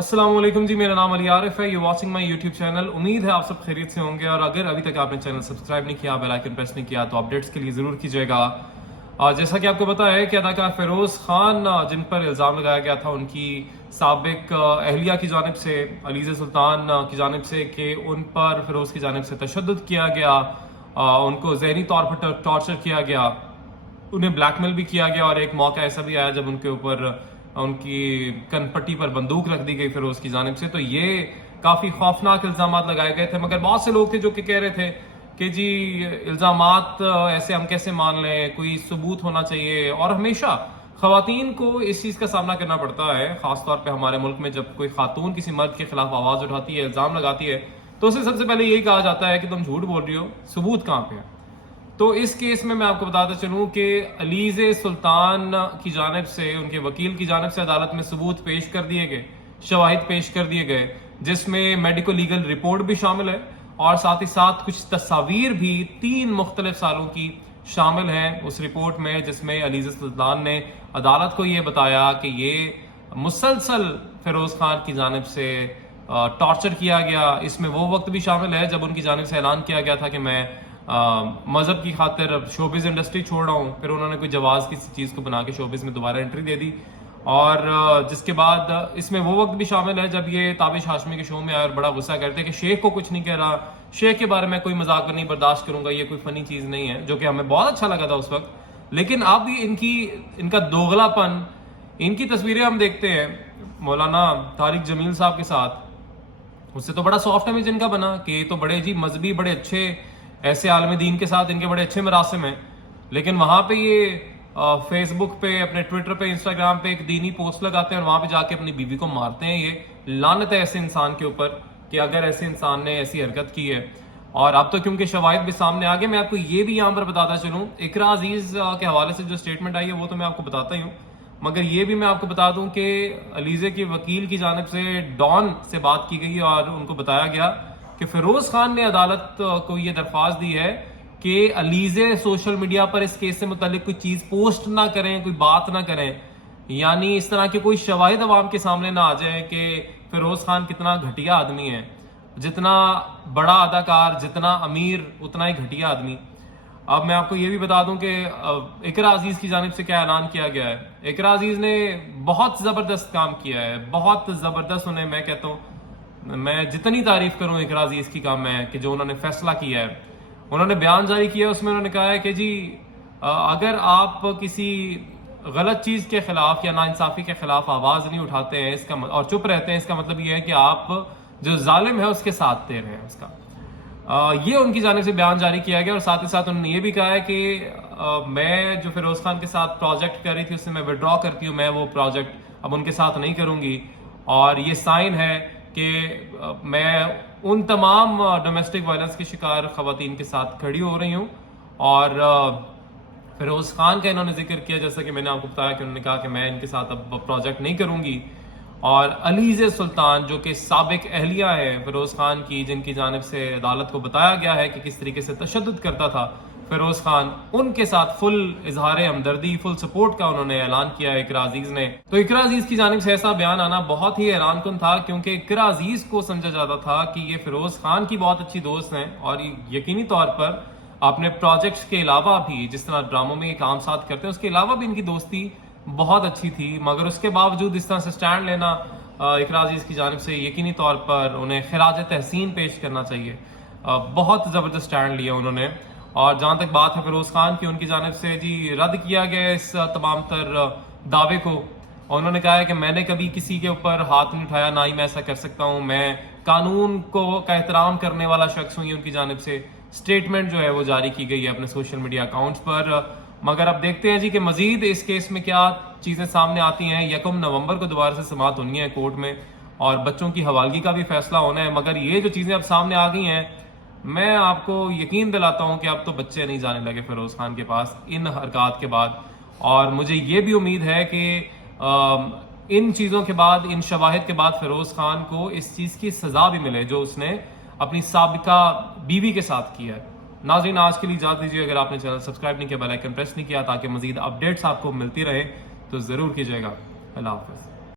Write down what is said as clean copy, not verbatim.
अस्सलाम वालेकुम जी, मेरा नाम अली आरिफ है। You watching my YouTube channel. उम्मीद है आप सब खैरियत से होंगे, और अगर अभी तक आपने चैनल सब्सक्राइब नहीं किया, बेल आइकन प्रेस नहीं किया, तो अपडेट्स के लिए ज़रूर कीजिएगा। जैसा कि आपको पता है कि अदाकार फिरोज़ खान जिन पर इल्ज़ाम लगाया गया था उनकी साबिक अहलिया की जानिब से, अलीज़ा सुल्तान की जानिब से, कि उन पर फिरोज़ की जानिब से तशद्दुद किया गया, उनको ज़हनी तौर पर टॉर्चर किया गया, उन्हें ब्लैकमेल भी किया गया, और एक मौका ऐसा भी आया जब उनके ऊपर उनकी कनपट्टी पर बंदूक रख दी गई फिरोज़ की जानिब से। तो ये काफ़ी खौफनाक इल्ज़ामात लगाए गए थे, मगर बहुत से लोग थे जो कि कह रहे थे कि जी इल्ज़ामात ऐसे हम कैसे मान लें, कोई सबूत होना चाहिए। और हमेशा ख़वातीन को इस चीज़ का सामना करना पड़ता है, ख़ास तौर पे हमारे मुल्क में जब कोई खातून किसी मर्द के खिलाफ आवाज़ उठाती है, इल्ज़ाम लगाती है, तो उसे सबसे पहले यही कहा जाता है कि तुम झूठ बोल रही हो, सबूत कहाँ पे है। तो इस केस में मैं आपको बताता चलूं कि अलीज़े सुल्तान की जानिब से, उनके वकील की जानिब से अदालत में सबूत पेश कर दिए गए, शवाहिद पेश कर दिए गए, जिसमें मेडिको लीगल रिपोर्ट भी शामिल है, और साथ ही साथ कुछ तस्वीर भी 3 मुख्तलिफ सालों की शामिल हैं उस रिपोर्ट में, जिसमें अलीज़ा सुल्तान ने अदालत को ये बताया कि ये मुसलसल फिरोज़ खान की जानिब से टॉर्चर किया गया। इसमें वो वक्त भी शामिल है जब उनकी जानिब से ऐलान किया गया था कि मैं मजहब की खातिर शोबिज़ इंडस्ट्री छोड़ रहा हूँ। फिर उन्होंने कोई जवाज़ किसी चीज़ को बना के शोबिज़ में दोबारा एंट्री दे दी, और जिसके बाद इसमें वो वक्त भी शामिल है जब ये ताबिश हाशमी के शो में आए और बड़ा गुस्सा करते कि शेख को कुछ नहीं कह रहा, शेख के बारे में कोई मजाक नहीं बर्दाश्त करूंगा, ये कोई फनी चीज़ नहीं है, जो कि हमें बहुत अच्छा लगा था उस वक्त। लेकिन अब इनका दोगलापन, इनकी तस्वीरें हम देखते हैं मौलाना तारिक जमील साहब के साथ, उससे तो बड़ा सॉफ्ट इमेज इनका बना कि ये तो बड़े जी मजहबी, बड़े अच्छे, ऐसे आलम दीन के साथ इनके बड़े अच्छे मरासिम हैं। लेकिन वहां पे ये फेसबुक पे, अपने ट्विटर पे, इंस्टाग्राम पे एक दीनी पोस्ट लगाते हैं और वहां पे जाके अपनी बीवी को मारते हैं। ये लानत है ऐसे इंसान के ऊपर कि अगर ऐसे इंसान ने ऐसी हरकत की है। और अब तो क्योंकि शवाहिद भी सामने आ गए, मैं आपको ये भी यहाँ पर बताता चलूँ, इकरा अजीज के हवाले से जो स्टेटमेंट आई है वो तो मैं आपको बताता ही हूँ, मगर ये भी मैं आपको बता दूं कि अलीज़े के वकील की जानिब से डॉन से बात की गई और उनको बताया गया कि फिरोज़ खान ने अदालत को ये दरख्वास्त दी है कि अलीज़े सोशल मीडिया पर इस केस से मुतालिक कोई चीज़ पोस्ट ना करें, कोई बात ना करें, यानी इस तरह के कोई शवाहिद अवाम के सामने ना आ जाए कि फिरोज़ खान कितना घटिया आदमी है। जितना बड़ा अदाकार, जितना अमीर, उतना ही घटिया आदमी। अब मैं आपको ये भी बता दूं कि इकरा अजीज की जानिब से क्या ऐलान किया गया है। इकरा अजीज ने बहुत ज़बरदस्त काम किया है, बहुत ज़बरदस्त। उन्हें मैं कहता हूँ, मैं जितनी तारीफ करूं इकरा अजीज की काम है कि जो उन्होंने फैसला किया है, उन्होंने बयान जारी किया, उसमें उन्होंने कहा है कि जी अगर आप किसी गलत चीज़ के खिलाफ या नाइंसाफ़ी के खिलाफ आवाज़ नहीं उठाते हैं इसका और चुप रहते हैं, इसका मतलब ये है कि आप जो जालिम है उसके साथ दे रहे हैं उसका। ये उनकी जानिब से बयान जारी किया गया। और साथ ही साथ उन्होंने ये भी कहा है कि मैं जो फिरोज़ खान के साथ प्रोजेक्ट कर रही थी उससे मैं विड्रॉ करती हूँ, मैं वो प्रोजेक्ट अब उनके साथ नहीं करूँगी। और ये साइन है कि मैं उन तमाम डोमेस्टिक वायलेंस के शिकार ख़वातीन के साथ खड़ी हो रही हूँ। और फिरोज़ खान का इन्होंने जिक्र किया, जैसा कि मैंने आपको बताया कि उन्होंने कहा कि मैं इनके साथ अब प्रोजेक्ट नहीं करूँगी। और अलीज़े सुल्तान जो कि साबिक अहलिया है फिरोज़ खान की, जिनकी जानिब से अदालत को बताया गया है कि किस तरीके से तशद्दुद करता था फिरोज़ खान, उनके साथ फुल इजहार हमदर्दी, फुल सपोर्ट का उन्होंने ऐलान किया है इकरा अजीज ने। तो इकरा अजीज की जानिब से ऐसा बयान आना बहुत ही हैरानकुन था, क्योंकि इकरा अजीज को समझा जाता था कि ये फिरोज़ खान की बहुत अच्छी दोस्त हैं, और यकीनी तौर पर अपने प्रोजेक्ट्स के अलावा भी, जिस तरह ड्रामों में काम साथ करते हैं, उसके अलावा भी इनकी दोस्ती बहुत अच्छी थी। मगर उसके बावजूद इस तरह से स्टैंड लेना इकरा अजीज की जानिब से, यकीनी तौर पर उन्हें खिराज तहसीन पेश करना चाहिए। बहुत ज़बरदस्त स्टैंड लिया उन्होंने। और जहाँ तक बात है फिरोज़ खान की, उनकी जानिब से जी रद्द किया गया इस तमाम तर दावे को। और उन्होंने कहा है कि मैंने कभी किसी के ऊपर हाथ नहीं उठाया, ना ही मैं ऐसा कर सकता हूँ, मैं कानून का एहतराम करने वाला शख्स हूँ। ये उनकी जानिब से स्टेटमेंट जो है वो जारी की गई है अपने सोशल मीडिया अकाउंट्स पर। मगर अब देखते हैं जी कि मजीद इस केस में क्या चीज़ें सामने आती हैं। 1 नवंबर को दोबारा से समाअत होनी है कोर्ट में, और बच्चों की हवालगी का भी फैसला होना है। मगर ये जो चीज़ें अब सामने आ गई हैं, मैं आपको यकीन दिलाता हूं कि अब तो बच्चे नहीं जाने लगे फिरोज़ खान के पास इन हरकत के बाद। और मुझे ये भी उम्मीद है कि इन चीज़ों के बाद, इन शवाहिद के बाद, फिरोज़ खान को इस चीज़ की सज़ा भी मिले जो उसने अपनी साबिका बीवी के साथ किया है। नाज़रीन, आज के लिए इजाज़त दीजिए। अगर आपने चैनल सब्सक्राइब नहीं किया, बेल आइकन प्रेस नहीं किया ताकि मज़ीद अपडेट्स आपको मिलती रहे, तो ज़रूर कीजिएगा। अल्लाह हाफ़िज़।